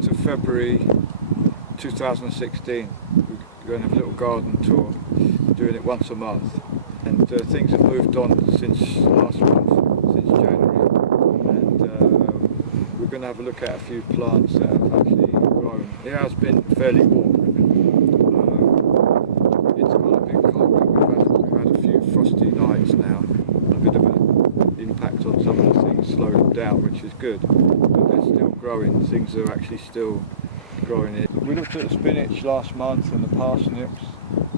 14th of February 2016. We're going to have a little garden tour, doing it once a month. And things have moved on since last month, since January. And we're going to have a look at a few plants that have actually grown. It has been fairly warm. It's got a bit colder. We've had a few frosty nights now. A bit of an impact on some of the things, slowed them down, which is good. But they're still growing. Things are actually still growing in. We looked at the spinach last month and the parsnips.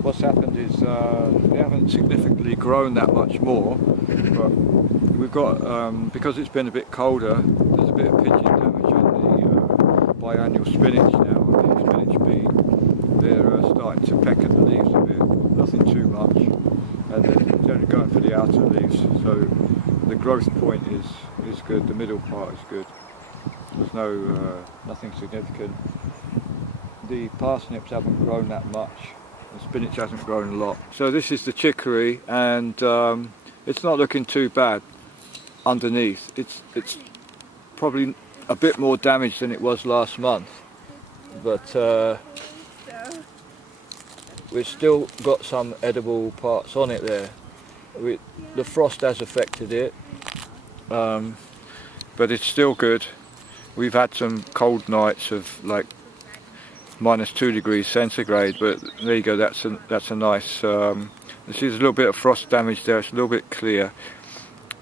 What's happened is they haven't significantly grown that much more, but we've got, because it's been a bit colder, there's a bit of pigeon damage on the biannual spinach now, on the spinach bean. They're starting to peck at the leaves a bit, nothing too much, and they're only going for the outer leaves, so the growth point is good, the middle part is good. There's nothing significant. The parsnips haven't grown that much. The spinach hasn't grown a lot. So this is the chicory, and it's not looking too bad underneath. It's probably a bit more damaged than it was last month, but we've still got some edible parts on it there. The frost has affected it, but it's still good. We've had some cold nights of like -2 degrees centigrade, but there you go, that's a nice, this is a little bit of frost damage there, it's a little bit clear,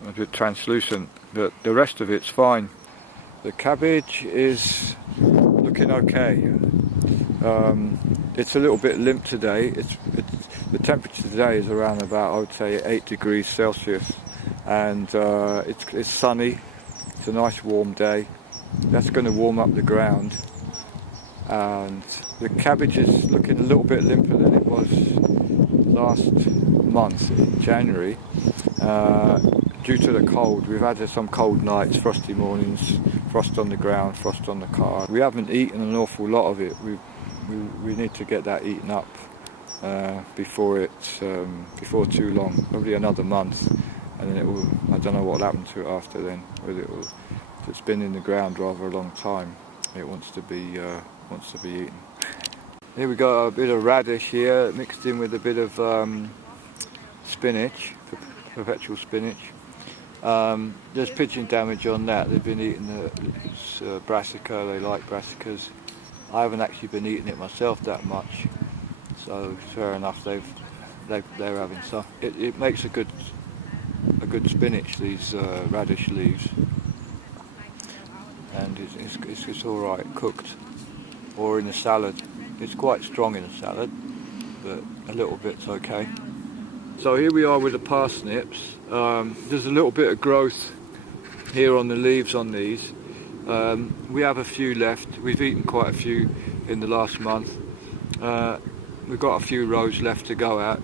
a bit translucent, but the rest of it's fine. The cabbage is looking okay. It's a little bit limp today. The temperature today is around about, I would say, 8 degrees Celsius, and it's sunny, it's a nice warm day. That's going to warm up the ground. And the cabbage is looking a little bit limper than it was last month in January, due to the cold. We've had some cold nights, frosty mornings, frost on the ground, frost on the car. We haven't eaten an awful lot of it. We need to get that eaten up before too long, probably another month, and then it will. I don't know what will happen to it after then. Whether it will, if it's been in the ground rather a long time, it wants to be eaten. Here we got a bit of radish here mixed in with a bit of spinach, perpetual spinach. There's pigeon damage on that. They've been eating the brassica. They like brassicas. I haven't actually been eating it myself that much, so fair enough. They're having some. It makes a good spinach, these radish leaves, and it's all right cooked or in a salad. It's quite strong in a salad, but a little bit's okay. So here we are with the parsnips. There's a little bit of growth here on the leaves on these. We have a few left. We've eaten quite a few in the last month. We've got a few rows left to go at.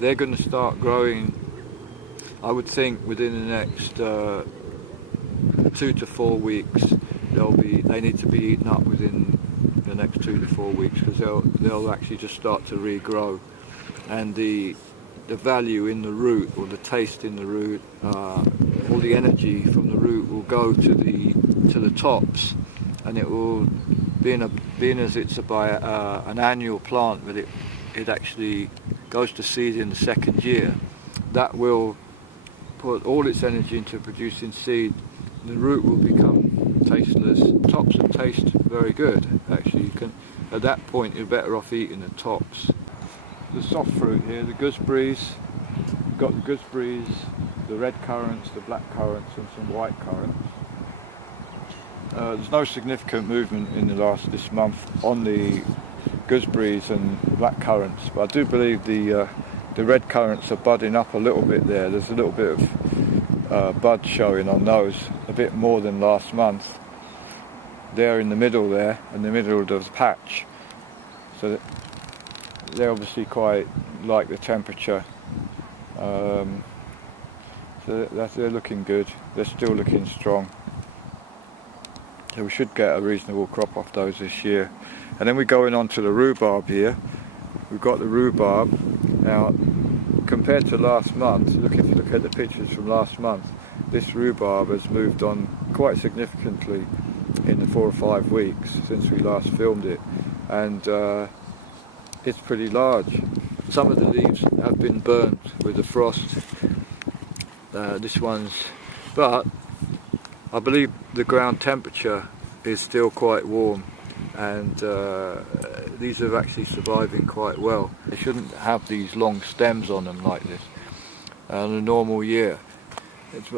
They're going to start growing, I would think, within the next 2 to 4 weeks. They need to be eaten up within the next 2 to 4 weeks, because they'll actually just start to regrow, and the value in the root, or the taste in the root, all the energy from the root will go to the tops, and it will, being as it's an annual plant, but it actually goes to seed in the second year. That will put all its energy into producing seed. The root will become tasteless. Tops will taste very good, actually. At that point you're better off eating the tops. The soft fruit here, the gooseberries. We've got the gooseberries, the red currants, the black currants, and some white currants. There's no significant movement in this month on the gooseberries and black currants, but I do believe the red currants are budding up a little bit there. There's a little bit of bud showing on those, a bit more than last month. They're in the middle there, in the middle of the patch, so they're obviously quite like the temperature. So they're looking good. They're still looking strong. So we should get a reasonable crop off those this year. And then we're going on to the rhubarb here. We've got the rhubarb. Now, compared to last month, if you look at the pictures from last month, this rhubarb has moved on quite significantly. in the 4 or 5 weeks since we last filmed it, and it's pretty large. Some of the leaves have been burnt with the frost. But I believe the ground temperature is still quite warm, and these are actually surviving quite well. They shouldn't have these long stems on them like this on a normal year. It's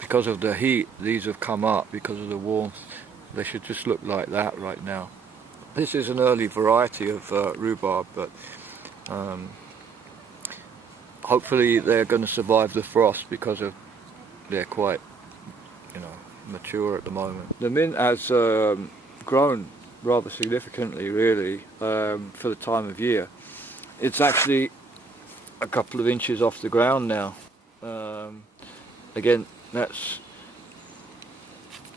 because of the heat, these have come up because of the warmth. They should just look like that right now. This is an early variety of rhubarb, but hopefully they're going to survive the frost because they're quite, mature at the moment. The mint has grown rather significantly, really, for the time of year. It's actually a couple of inches off the ground now. Again, that's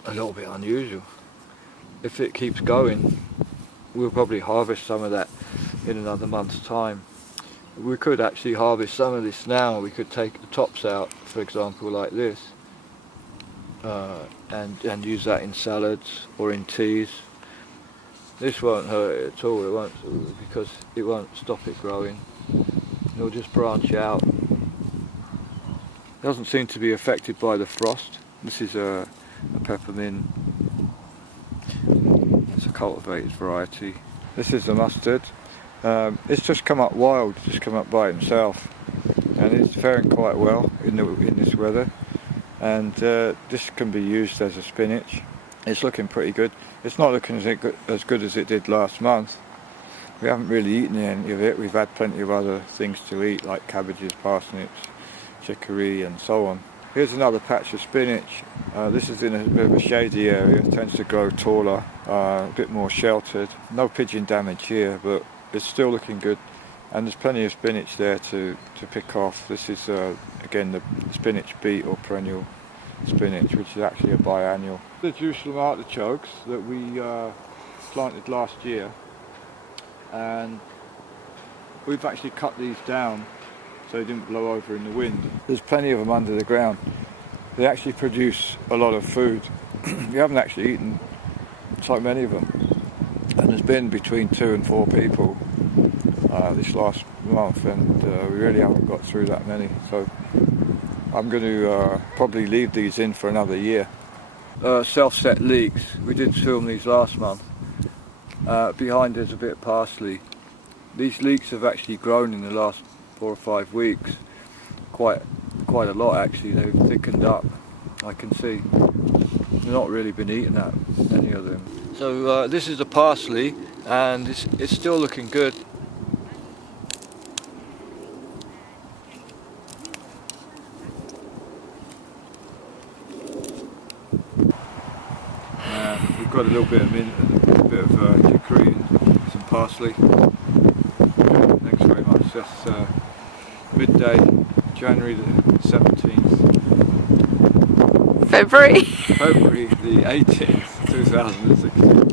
a little bit unusual. If it keeps going, we'll probably harvest some of that in another month's time. We could actually harvest some of this now. We could take the tops out, for example, like this, and use that in salads or in teas. This won't hurt it at all. It won't, because it won't stop it growing. It'll just branch out. It doesn't seem to be affected by the frost. This is a peppermint. It's a cultivated variety. This is a mustard. It's just come up wild, just come up by itself, and it's faring quite well in this weather. And this can be used as a spinach. It's looking pretty good. It's not looking as good as it did last month. We haven't really eaten any of it. We've had plenty of other things to eat, like cabbages, parsnips, chicory and so on. Here's another patch of spinach. This is in a bit of a shady area. It tends to grow taller, a bit more sheltered. No pigeon damage here, but it's still looking good. And there's plenty of spinach there to pick off. This is again the spinach beet or perennial spinach, which is actually a biannual. The Jerusalem artichokes that we planted last year, and we've actually cut these down so they didn't blow over in the wind. There's plenty of them under the ground. They actually produce a lot of food. We haven't actually eaten so many of them, and there's been between 2 and 4 people this last month, and we really haven't got through that many, so I'm going to probably leave these in for another year. Self-set leeks, we did film these last month. Behind there's a bit of parsley. These leeks have actually grown in the last 4 or 5 weeks, quite a lot actually. They've thickened up, I can see. They've not really been eaten at, any of them. So this is the parsley, and it's still looking good. We've got a little bit of mint and a bit of chicory and some parsley. Thanks very much. That's midday, January the 17th. February February the 18th, 2016.